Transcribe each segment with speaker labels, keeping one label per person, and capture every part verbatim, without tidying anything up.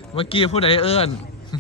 Speaker 1: เมื่อกี้ผู้ใดเอิ้น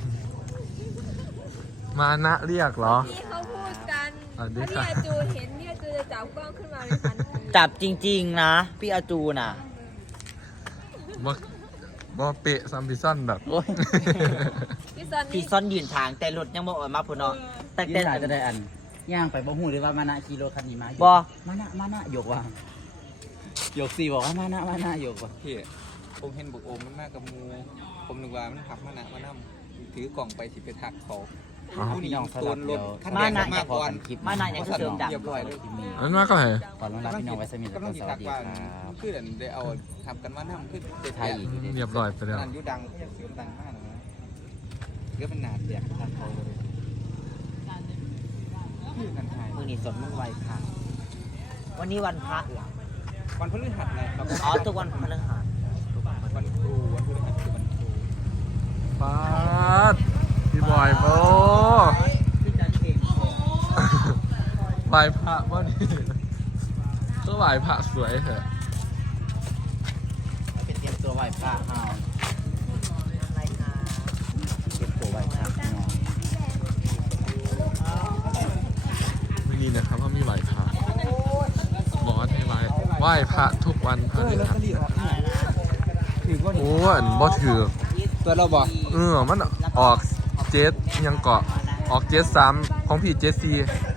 Speaker 1: มานะเรียกเหรอ
Speaker 2: ที่เขาพูดกัน
Speaker 1: สวัสดี
Speaker 2: ถ้า
Speaker 1: ค่ะ
Speaker 2: พี่อาจูเห็นพี่อาจูจะจับกล้องขึ้นมาในทันที
Speaker 3: จับจริงๆนะพี่อาจูน่ะ
Speaker 1: บ่บ่เปะซัมบิซันแบบ
Speaker 3: โอ้ย
Speaker 2: พี่ซัน
Speaker 3: พี่
Speaker 2: นี่
Speaker 3: ซ่อนยืนทางแต่รถยังบ่ออกมาพุ่นเนาะแต่
Speaker 4: ยิน
Speaker 3: แต่
Speaker 4: สายจะได้อันย่างไปบ่หูเลยว่ามานะขี่รถคันนี้มา
Speaker 3: บ่
Speaker 4: มานะมานะยกว่าหยกสี่บอกว่ามานะมานะยกว่า
Speaker 5: พี่ผมเห็นบุกโอมมันมากกับมูผมนึกว่ามันผักมานะมานั่ถือกล่องไปสิไปถักเขา
Speaker 1: อ๋อ
Speaker 4: พี่น้องสลับเดียว
Speaker 3: มานะ
Speaker 4: มากกว่าคลิป
Speaker 3: มานะยังคือเสริมดัง
Speaker 5: เรียบร้อยเลย
Speaker 1: อันมาก็เหรอ
Speaker 4: ขอต้อนรับพี่น้องไว้สมิธ
Speaker 5: ก็
Speaker 4: แล้ว
Speaker 5: ต้
Speaker 4: ก็
Speaker 5: องสิ
Speaker 4: ส
Speaker 5: ถั
Speaker 4: วั
Speaker 5: ก
Speaker 4: สดี
Speaker 5: ว่า
Speaker 4: ครับ
Speaker 5: คือได้เอาทำกันมานั่คือ
Speaker 4: ไทยอีก
Speaker 1: เรียบร้อยไปแล้ว
Speaker 5: นั่นยูดังก็ยังเสียงดังมากนะเรื่องมันหนาเดียกทางเขาเลยคือกันไทย
Speaker 3: มือนี้สดมันไวค่ะวันนี้วันพระเหรอ
Speaker 5: วันพฤหัสไงครับ
Speaker 3: อ๋อทุกวันพฤหัส
Speaker 5: วันครูวันพฤหัสคือวันครู
Speaker 1: ปาดพี่บอยโบ
Speaker 3: พี่จันเก่ง
Speaker 1: ไหวพระบ่นี่ก็ไหวพระสวยเถอะ
Speaker 4: เป็นเตรียมตัวไหว้พระเอา
Speaker 3: อะไรคะ
Speaker 4: เตรียมตัวไหว้พระพี่น้อง
Speaker 1: ไม่นี่นะครับว่ามีไหวพระบอสให้ไหวไหวพระทุกวันพระฤหัส
Speaker 5: ถือว่า
Speaker 1: โอ้อันบ่ถือ
Speaker 5: ตัวเราบอก
Speaker 1: เออมันออกเจ็ดยังเกาะออกเจ็ดสามของพี่เจ็ดสี่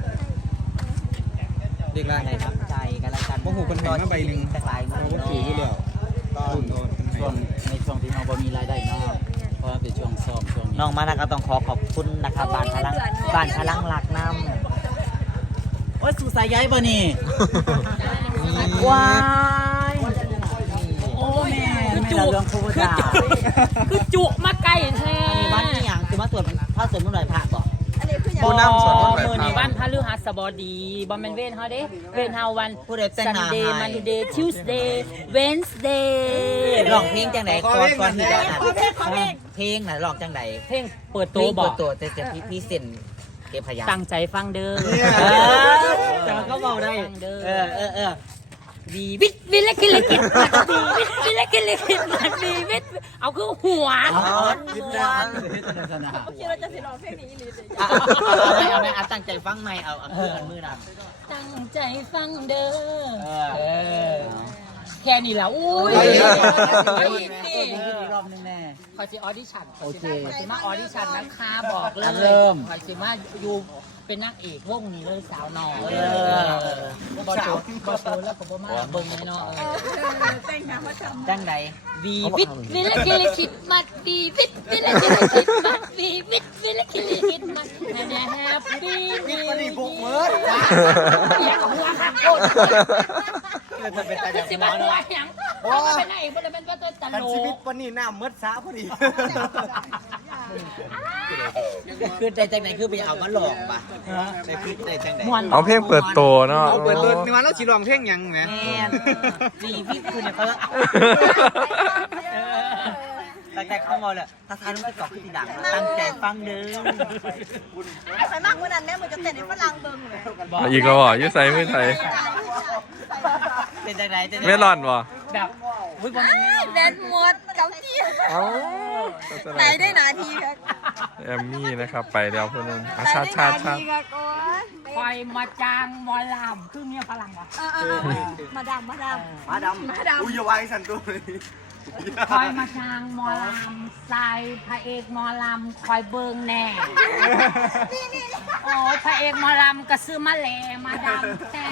Speaker 5: เด็กไร
Speaker 3: ในน้ำใจกันละกัน
Speaker 5: โอ้โหเป็นแผงมาใบหนึ่ง
Speaker 3: แต่หลายมือ
Speaker 5: ผมถืออยู่แล้วตอนโดน
Speaker 4: ช่วงในช่วงที่น้องบ่มีรายได้เนาะเพราะว่าเป็นช่วงซ้อมช่วงนี้
Speaker 3: น้องมานะก็ต้องขอขอบคุณนะครับบ้านพลังบ้านพลังหลักน้ำ
Speaker 4: โอ้ยสู่สายใยบ่นี่
Speaker 3: ว้าย
Speaker 4: โอ้แม่ไม่ละเรื่องพูดได้
Speaker 6: คือจุมาไก่แท้
Speaker 3: อันนี้บ้านนี่อย่างคือมาสวดพระสวดเมื่อไหร่พระบอก
Speaker 2: อันนี้คืออย่าง
Speaker 1: ผู้นำสอนไหว
Speaker 6: มือ
Speaker 1: พระ
Speaker 6: นี้วันพฤหัสบดีบอมเมนเวนเฮาเด้เวนเฮาวัน
Speaker 3: ผู้ใดแต่งหน้า
Speaker 6: ซันเดย์มันเดย์ทิวส์เดย์เวนส์เดย์
Speaker 3: ร้องเพลงจังไหนก่อนก่อนที่จะอ่านเพลงน่ะร้องจังไหน
Speaker 6: เพลงเปิด
Speaker 3: เพล
Speaker 6: ตัว
Speaker 3: ง
Speaker 6: บอ
Speaker 3: เปิ
Speaker 6: ก
Speaker 3: ดตัวแต่จะพี่พี่เซ็นเก็บพยาน
Speaker 6: ตั้งใจฟังเด้อ
Speaker 3: แต่มันก็บอกได้
Speaker 6: ฟังเด้อ
Speaker 3: เออเออเออดี
Speaker 6: วิทวิลกิลกิตดีวิทวิลกิลกิตดีวิทเอาคือหัว
Speaker 3: อ๋อคิดว่า
Speaker 2: คิดว่าจะสิร้องเพลงนี้อีหรือสิ
Speaker 3: เอาไหมเอาไหมเอาตั้งใจฟังไหมเอาเอามือมือหนัก
Speaker 6: ตั้งใจฟังเด้อ
Speaker 3: เอ
Speaker 6: เอ
Speaker 3: อ
Speaker 6: อแค่นี้แหละอุ้ย
Speaker 3: นี่อีกรอบนึงแน่
Speaker 6: คอยสิออดิชั่น
Speaker 4: โอเค
Speaker 6: คอยสิมาออดิชั่นนะคะบอกเลย
Speaker 4: เริ่ม
Speaker 6: คอยสิมาอยู่เป็นนักเอกวงนี้เลยสาวน้อย
Speaker 3: เออ
Speaker 6: บอโจบอโจแล้วก็บอมาเบิ่งเนาะ
Speaker 3: จังใด
Speaker 6: วีวิทวิลกิลิคิดมัดวีวิทวิลกิลิคิดมัดวีวิทวิลกิลิคิดมัดแฮปปี้แฮปปี้วิทวันนี้บุกเมิร์ดอยากหัวข้างโคตร
Speaker 3: จะเป็นตาจาก
Speaker 6: สิ
Speaker 3: น้
Speaker 6: มา
Speaker 3: อง
Speaker 6: หัว
Speaker 3: เนาะ
Speaker 6: หยังถ้ามันเป็นนางเอกมันเป็นตัวตลก
Speaker 5: วันนี้หน้ามืดสาพอดี
Speaker 3: คือใจจังไหนคือไปเอามาหลอกป่ะใจคือใจจังไหน
Speaker 1: เอาเพลงเปิดตัวเนาะ
Speaker 5: เอาเปิดตัวนี่วันแล้วสีรองเพ่งยังไง
Speaker 3: แม่วีวิทคือเนี่ยเขาแต่แต่เขามองเลยถ้าทายต้องไปเกาะขึ้นทีหลังตั้งใจฟังเด้อ
Speaker 2: ไปมากกว่านั้นแม่มันจะเต้นให้ฝรั่งเบิ่งเลย
Speaker 1: เอาอีกแล้วบ่อยืดใส่มือไทย
Speaker 3: เป็นจังไหนเป็น
Speaker 1: เมลอนบ่
Speaker 6: แบบอุ้ยบอลมัน
Speaker 2: แดนมดกับที่
Speaker 1: เอ้า
Speaker 2: ไหนได้นาทีครับ
Speaker 1: แอมมี่นะครับไปแล้วเพื่อนนึงอ่ะชาติชาติชาติ
Speaker 2: ครับโอ้ย
Speaker 6: คอยมาจางหมอลำคือเมียฝรั่งวะ
Speaker 2: เออเออมาดามมาดาม
Speaker 5: มาดำ
Speaker 2: มาดาม
Speaker 5: อุ้ยอย่าไว้สันตัวเลย
Speaker 6: คอยมาจางหมอลำใส่พระเอกหมอลำคอยเบิงแน่โอ้ยพระเอกหมอลำก็ซื้อมาแหลมาดำแต่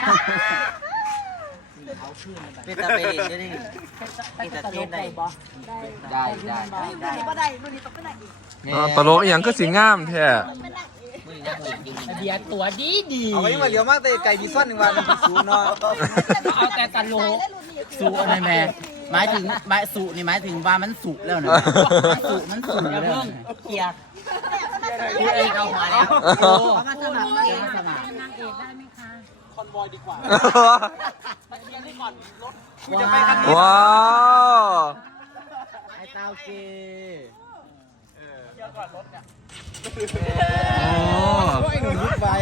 Speaker 3: เป็นตาเป็นได้ดิเป็นตาเทนได้
Speaker 4: ได้ได้ได้
Speaker 2: รุ่นนี้ก็ได้รุ่นนี้ต้องเป็นนางเอก
Speaker 1: อ๋อตลกอหย่างก็สิงามแท้
Speaker 2: เป็นนางเอก
Speaker 3: มือนักเอกอยู่
Speaker 6: เบียร์ตัวดีดี
Speaker 5: เอาไว้มาเลี้ยวมากแต่ไก่ดีซ่อนหนึ่งวันสูนเนาะ
Speaker 6: เอาแต่ตลก
Speaker 2: และรุ่นนี้คือ
Speaker 4: สุอะไรแม่หมายถึงหมายสุนี่หมายถึงว่ามันสุแล้วนะสุมันสุ
Speaker 3: อย่า
Speaker 4: แล้ว
Speaker 3: เพิ่งเกียร์พูดเองเอามาแล้วเขามาสมัครเองสมัคร
Speaker 6: นางเอกได้ไหมคะ
Speaker 1: ว้าว
Speaker 4: ไอ้เต้าเก
Speaker 1: โอ้
Speaker 5: ไอ้หนุ่มยุบไว้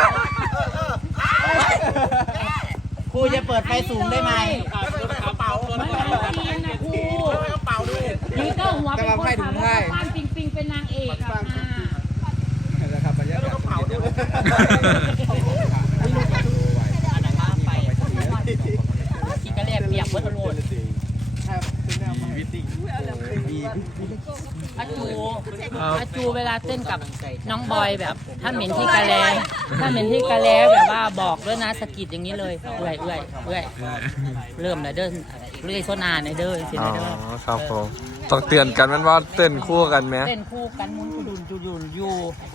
Speaker 4: ครูจะเปิดไฟสูงได้ไหม
Speaker 5: กระเป๋า
Speaker 6: มันหนังจีนนะครูนี่ก็หัวเป็นคนขับแล้วก็ป้านปิงปิงเป็นนางเอกอะค่ะ
Speaker 5: นะครับบรรยากาศเปลี่ยน
Speaker 6: ขี่กระเรียบเปียกวัดโรนอาจูอาจูเวลาเต้นกับน้องบอยแบบถ้าเหม็นที่กะแลถ้าเหม็นที่กะแลแบบว่าบอกด้วยนะสกิดอย่างนี้เลยเอื่อยเอื่อยเอื่อยเริ่มแล้วเดินเรื่อยโซนาในเด้อสิ
Speaker 1: อ๋อ
Speaker 6: ในเด้อ
Speaker 1: ครับผมต้องเตือนกันมันว่าเต้นคู่กันไหม
Speaker 6: เต้นคู่กันมุนกุดุนจุดุนอยู่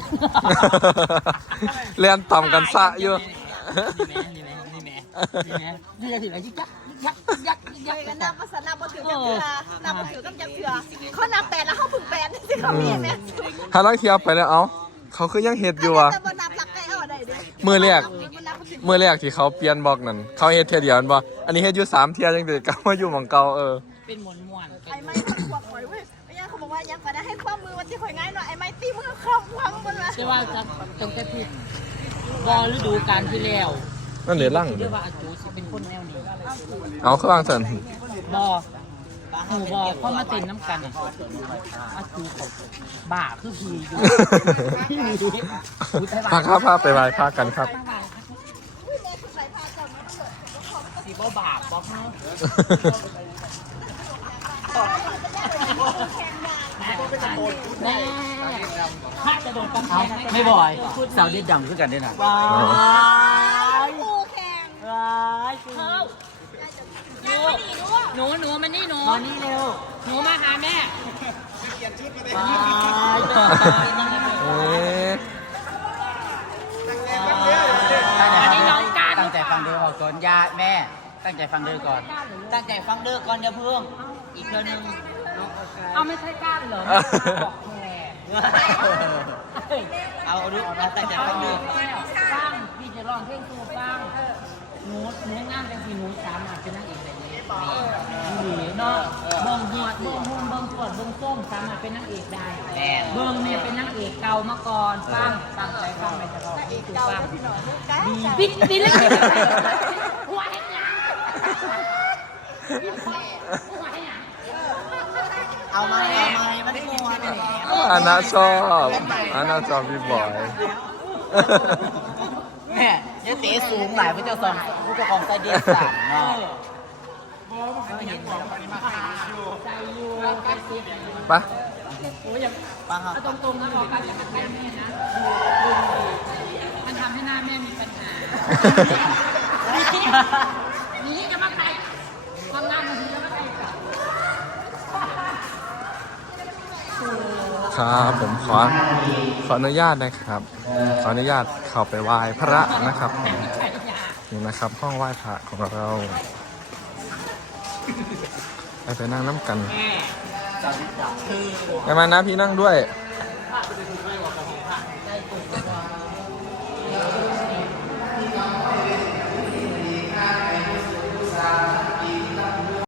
Speaker 1: เล่นต่ำกันซะอยู่
Speaker 6: นี่แม่นี่แม่นี่แม่นี่แม่นี่แม่ยักยักยักยัก
Speaker 2: กันนับภาษานับมาถือกับเถื่อนับมาถือกับยักษ์เถื่อเขานับแปดแล้วเขาฝึกแปดสิเขามีไหม
Speaker 1: ถ้าลังเทียบไปแล้วเอ้าเขาคือยังเฮ็ดอยู่อ่ะ
Speaker 2: แต่บนนับหลักไก่เอาได้ด้วย
Speaker 1: มือแรกมือแรกที่เขาเปลี่ยนบล็อกนั่นเขาเฮ็ดเทียเดียวนั่นบ่อันนี้เฮ็ดอยู่สามเทียจังสิกลับมาอยู่หม่องเก่าเออ
Speaker 6: เป็นมวนมวน
Speaker 2: ไอ้ไม้มันขวบหอยเว้ยไอ้ยังเขาบอกว่ายังก็ได้ให้ความมือมันที่ข่อยง่ายหน่อยไอ้ไม้ตีมือคล่องคล่องบนละ
Speaker 6: ใช่ว่าจะตรงแต่ผิดบอฤดูการที่แล้ว
Speaker 1: นั่นเดี๋ยวลั่ง
Speaker 6: เรียกว่าอาจูสิเป็นคนแนวนี้
Speaker 1: เอาเครื่องสั่น
Speaker 6: บอหมูบอเข้ามาเต้นน้ำกันอะอาจูเขาบ้าคือพีอยู่
Speaker 1: พาข้าพาไปไหว้พระกันครับ
Speaker 6: สีบ่บาปบอกเนาะแม่ถ้าจะโดนกำแพง
Speaker 4: ไม่บ่อยสาวเด็ดดำคือกันด้วยนะ
Speaker 6: ว้า
Speaker 2: คู่แข่ง
Speaker 6: ว้ายเข้าหนูหนูมานี่หนู
Speaker 4: ตอนนี้เร็ว
Speaker 6: หนูมาหาแม่
Speaker 1: เอ๊ะ
Speaker 6: อันนี้น้องการ
Speaker 4: ตั้งใจฟังเด้อก่อนยาแม่ ตั้งใจฟังเด้อก่อน ตั้งใจฟังเด้อก่อนอย่าเพิ่งอีกเทื่อนึง
Speaker 6: เอาไม่ใช่ก้านเหรอบอกแค่
Speaker 4: เอาดูตั้งใจฟังเด้อ
Speaker 6: ฟังพี่จะร้องเพลงตูฟังหนูหนูงานเป็นพี่หนูสามารถเป็นนางเอกได้เลยนี่เนาะเบิ่งหัวเบิ่งหุ่นเบิ่งปวดเบิ่งส้มสามารถเป็นนางเอกได้
Speaker 4: แม่
Speaker 6: เบิ่งเนี่ยเป็นนางเอกเก่ามาก่อนฟังตั้งใจฟังไปตลอดตูฟังดีบิ๊กดีเลยหัวเห็นยังหัวเห็นยัง
Speaker 4: เอามาเอามามันมัวเลย
Speaker 1: อันน่าชอบอันน่าชอบพี่บอย
Speaker 4: แม่ยะเตะสูงหลายพระเจ้าสองผู้ปกครองใจเดียดสั่นเนาะ
Speaker 1: ปะ
Speaker 4: ป้าครับ
Speaker 6: เอาตรงๆนะบอกการจะหักใกล้แม่นะมันทำให้หน้าแม่มีปัญหานี่จะมาใครความงามบางทีจะมาใครกับ
Speaker 1: ครับผมขอขออนุญาตนะครับ ขออนุญาตเข้าไปไหว้พระนะครับผมนี่นะครับ ห้องไหว้พระของเราไปไปนั่งน้ำกันไปมานะพี่นั่งด้วย
Speaker 6: เ